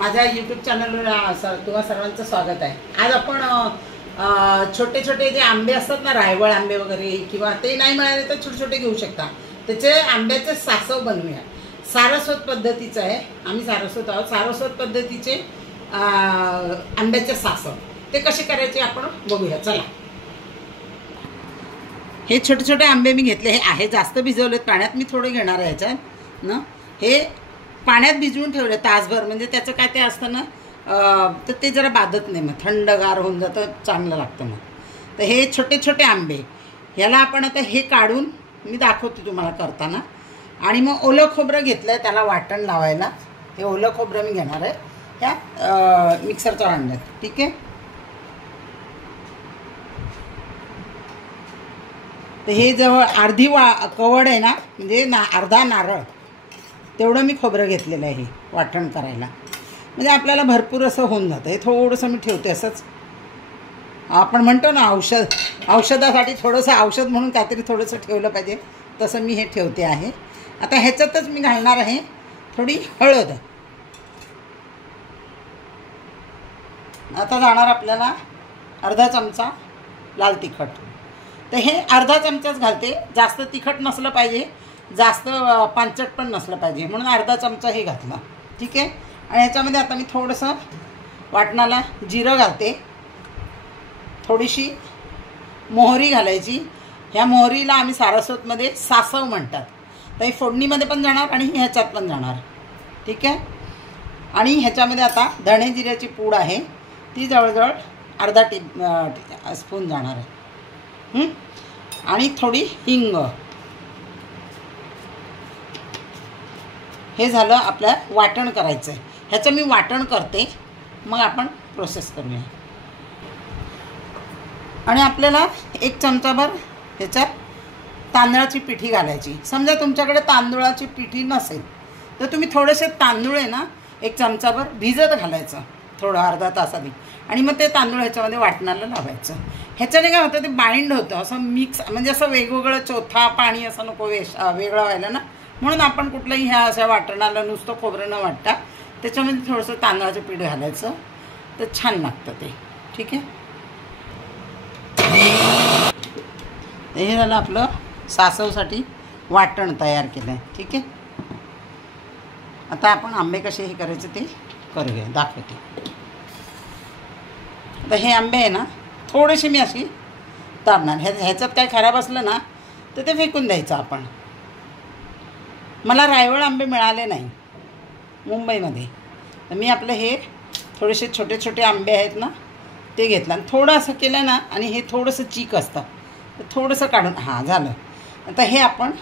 माझ्या यूट्यूब चॅनलवर तुम्हा सर्वांचं स्वागत आहे। आज आपण छोटे छोटे जे आंबे असतात ना, रायवळ आंबे वगैरे, किंवा ते नाही मिळाले तर छोटे छोटे घेऊ शकता, त्याचे आंब्याचे सासव बनवूया। सारस्वत पद्धतीचं आहे, आम्ही सारस्वत आहोत। सारस्वत पद्धतीचे आंब्याचे सासव ते कसे करायचे आपण बघूया, चला। हे छोटे छोटे आंबे मी घेतले, हे आहे जास्त भिजवलेत पाण्यात, मी थोडे घेणार आहे ह्याच्यात ना। हे पाण्यात भिजवून ठेवले तासभर, म्हणजे त्याचं काय ते असतं ना, तर ते जरा बाधत नाही, मग थंडगार होऊन जातं, चांगलं लागतं मग। तर हे छोटे छोटे आंबे, ह्याला आपण आता हे काढून मी दाखवते तुम्हाला करताना। आणि मग ओलं खोबरं घेतलं आहे त्याला वाटण लावायला, हे ओलं खोबरं मी घेणार आहे ह्या मिक्सरच्या भांड्यात, ठीक आहे। तर हे जवळ अर्धी कवड आहे ना, म्हणजे अर्धा नारळ तेवढं मी खोबरं घेतलेलं आहे वाटण करायला, म्हणजे आपल्याला भरपूर असं होऊन जातं। हे थोडंसं मी ठेवते असंच, आपण म्हणतो ना औषधासाठी थोडंसं औषध म्हणून काहीतरी थोडंसं ठेवलं पाहिजे, तसं मी हे ठेवते आहे। आता ह्याच्यातच मी घालणार आहे थोडी हळद। आता जाणार आपल्याला अर्धा चमचा लाल तिखट, तर हे अर्धा चमचाच घालते, जास्त तिखट नसलं पाहिजे, जास्त पांचट पण नसलं पाहिजे, म्हणून अर्धा चमचा हे घातला, ठीक आहे। आणि ह्याच्यामध्ये आता मी थोडंसं वाटणाला जिरं घालते, थोडीशी मोहरी घालायची। ह्या मोहरीला आम्ही सारस्वतमध्ये सासव म्हणतात, तर ही फोडणीमध्ये पण जाणार आणि ह्याच्यात पण जाणार, ठीक आहे। आणि ह्याच्यामध्ये आता धणे जिऱ्याची पूड आहे, ती जवळजवळ अर्धा स्पून जाणार आहे, आणि थोडी हिंग। हे झालं आपलं वाटण करायचं आहे, ह्याचं मी वाटण करते, मग आपण प्रोसेस करूया। आणि आपल्याला एक चमचाभर ह्याच्यात तांदळाची पिठी घालायची। समजा तुमच्याकडे तांदूळाची पिठी नसेल तर तुम्ही थोडेसे तांदूळ आहे ना, एक चमचाभर भिजत घालायचं थोडं, अर्धा तास आधी, आणि मग ते तांदूळ ह्याच्यामध्ये वाटणाला लावायचं। ह्याच्याने काय होतं, ते बाइंड होतं, असं मिक्स, म्हणजे असं वेगवेगळं चोथा पाणी असं नको वेगळं व्हायला ना, म्हणून आपण कुठलंही ह्या अशा वाटणाला नुसतं खोबरं न वाटता त्याच्यामध्ये थोडंसं तांदळाचं पीठ घालायचं, तर छान लागतं ते, ठीक आहे। हे झालं आपलं सासवसाठी वाटण तयार केलं आहे, ठीक आहे। आता आपण आंबे कसे हे करायचे ते करूया, दाखवते। आता हे आंबे आहे ना, थोडेसे मी अशी ताडणार, ह्याच्यात काय खराब असलं ना तर ते फेकून द्यायचं आपण। मला रायवळ आंबे मिळाले नाही मुंबईमध्ये, तर मी आपलं हे थोडेसे छोटे छोटे आंबे आहेत ना ते घेतलं, आणि थोडं असं केलं ना, आणि हे थोडंसं चीक असतं तर थोडंसं काढून, हां झालं। आता हे आपण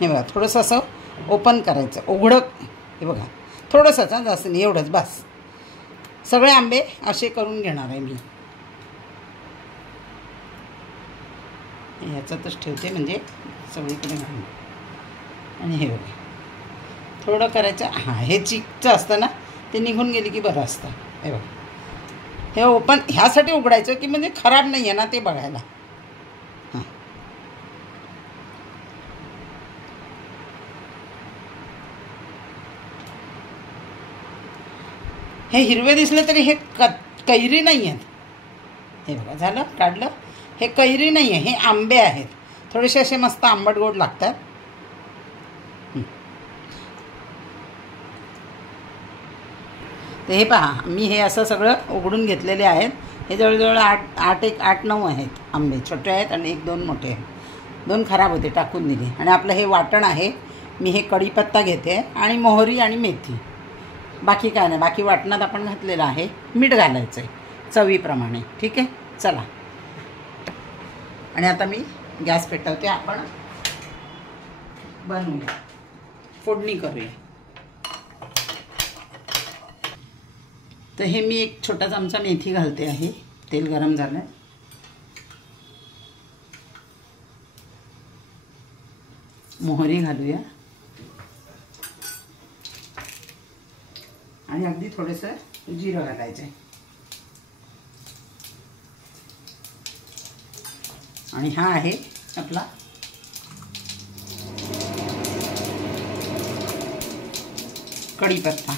हे बघा थोडंसं असं ओपन करायचं, उघडं, हे बघा थोडंसंच, हां जास्त नाही, एवढंच बस। सगळे आंबे असे करून घेणार आहे मी, ह्याच्यातच ठेवते म्हणजे सगळीकडे घालून। आणि हे बघा थोडं करायचं, हां हे चिकचं असतं ना, ते निघून गेली की बरं असतं। हे बघा हे ओपन ह्यासाठी उघडायचं की म्हणजे खराब नाही आहे ना ते बघायला, हां। हे हिरवे दिसले तरी हे कैरी नाही आहेत, हे बघा झालं काढलं, हे कैरी नाही आहे, हे आंबे आहेत, थोडेसे असे मस्त आंबट गोड लागतात। तर हे पहा, मी हे असं सगळं उघडून घेतलेले आहेत। हे जवळजवळ 8-9 आहेत आंबे, छोटे आहेत आणि 1-2 मोठे आहेत, 2 खराब होते टाकून दिले। आणि आपलं हे वाटण आहे, मी हे कढीपत्ता घेते आणि मोहरी आणि मेथी, बाकी काय नाही, बाकी वाटणात आपण घातलेलं आहे, मीठ घालायचं आहे चवीप्रमाणे, ठीक आहे, चला। आणि आता मी गॅस पेटवते, आपण बनवूया, फोडणी करूया। तर हे मी एक छोटा चमचा मेथी घालते आहे, तेल गरम झालं, मोहरी घालूया, आणि अगदी थोडंसं जिरं घालायचं, आणि हा आहे आपला कढीपत्ता,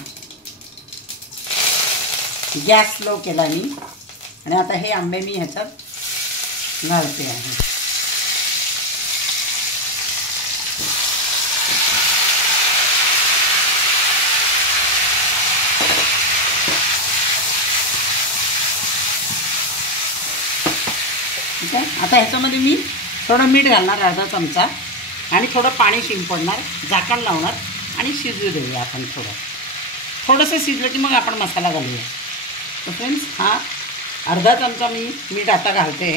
गॅस स्लो केला मी आणि आता हे आंबे मी ह्याच्यात घालते आहे. ठीक आहे. आता ह्याच्यामध्ये मी थोडं मीठ घालणार अर्धा चमचा आणि थोडं पाणी शिंपडणार, झाकण लावणार आणि शिजू देऊया आपण. थोडंसं शिजलं की मग आपण मसाला घालूया. तर फ्रेंड्स हा अर्धा चमचा मी मीठ आता घालते.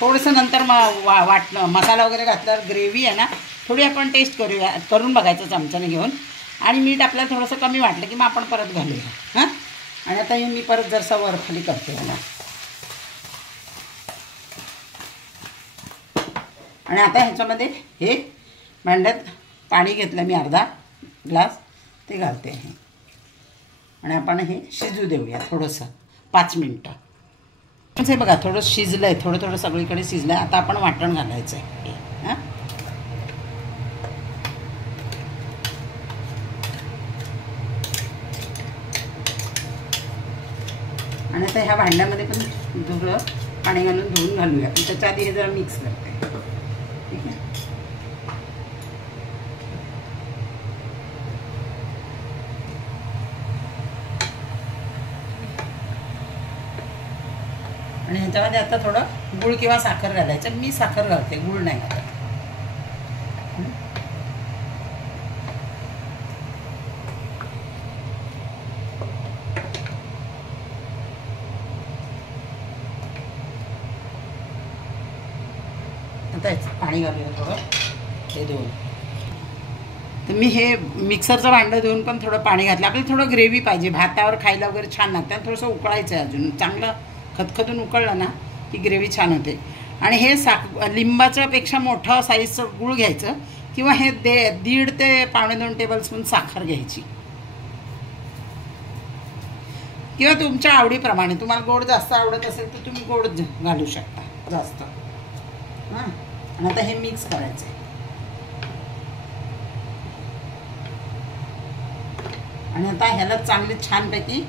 थोडंसं नंतर मसाला वगैरे घातल्यावर ग्रेव्ही आहे ना थोडी आपण टेस्ट करूया, करून बघायचं चमच्याने घेऊन. आणि मीठ आपल्याला थोडंसं कमी वाटलं की मग आपण परत घालूया. हां. आणि आता हे मी परत जरसा वर खाली करते याला. आणि आता ह्याच्यामध्ये हे भांड्यात पाणी घेतलं मी अर्धा ग्लास, ते घालते आहे. आणि आपण हे शिजू देऊया थोडंसं 5 मिनटं. हे बघा थोडं शिजलं आहे, थोडं थोडं सगळीकडे शिजलं आहे. आता आपण वाटण घालायचं आहे. हां. आणि आता ह्या भांड्यामध्ये पण थोडं पाणी घालून धुवून घालूया. त्याच्या आधी हे जरा मिक्स करते. ठीक आहे. आणि ह्याच्यामध्ये आता थोडं गूळ किंवा साखर घालायचं. मी साखर घालते, गूळ नाही घालत. आता पाणी घालूया थोडं हे धुवून. तर मी हे मिक्सरचं भांडं धुवून पण थोडं पाणी घातलं. आपल्याला थोडं ग्रेव्ही पाहिजे, भातावर खायला वगैरे छान लागतं. आणि थोडंसं उकळायचं आहे अजून, चांगलं खतखतून उकळलं ना की ग्रेव्ही छान होते. आणि हे लिंबाच्या पेक्षा मोठं साईजचं गूळ घ्यायचं किंवा हे 1.5 ते 1.25 टेबलस्पून साखर घ्यायची किंवा तुमच्या आवडीप्रमाणे. तुम्हाला गोड जास्त आवडत असेल तर तुम्ही गोड घालू शकता जास्त. हां. आणि आता हे मिक्स करायचं आहे. आणि आता ह्याला चांगली छानपैकी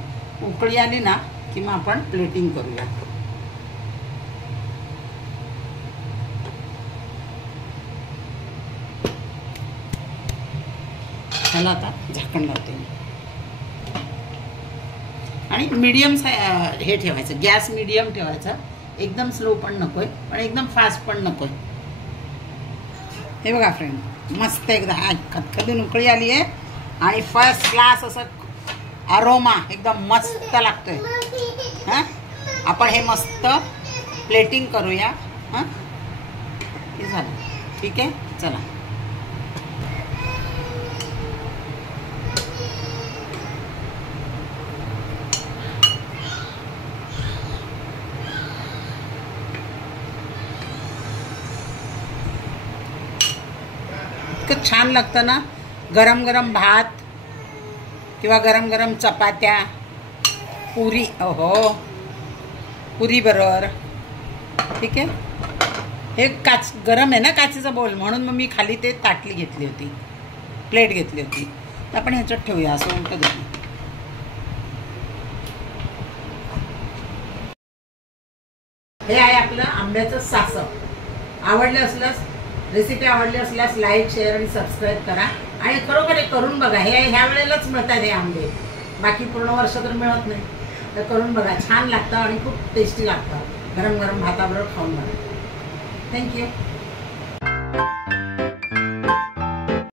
उकळी आली ना की मग आपण प्लेटिंग करूया. ह्याला आता झाकण लावते मी. आणि मीडियम हे ठेवायचं, गॅस मीडियम ठेवायचा. एकदम स्लो पण नकोय पण एकदम फास्ट पण नकोय. हे बघा फ्रेंड मस्त एकदम खतखतून उकळी आली आहे आणि फर्स्ट क्लास असं अरोमा एकदम मस्त लागतोय. हां. आपण हे मस्त प्लेटिंग करूया. हां. हे झालं. ठीक आहे. चला. इतकं छान लागतं ना गरम गरम भात किंवा गरम गरम चपात्या, पुरी. ओहो, पुरी बरोबर. ठीक आहे. हे गरम आहे ना काचेचा बोल, म्हणून मग मी खाली ते ताटली घेतली होती, प्लेट घेतली होती. तर आपण ह्याच्यात ठेवूया असं उलटं देऊ. हे आहे आपलं आंब्याचं सासव. रेसिपी आवडली असल्यास लाईक, शेअर आणि सबस्क्राईब करा. आणि खरोखर हे करून बघा. हे ह्या वेळेलाच मिळतात हे आंबे, बाकी पूर्ण वर्ष तर मिळत नाही. तर करून बघा, छान लागतं आणि खूप टेस्टी लागतं. गरम गरम भाताबरोबर खाऊन बघा. थँक्यू.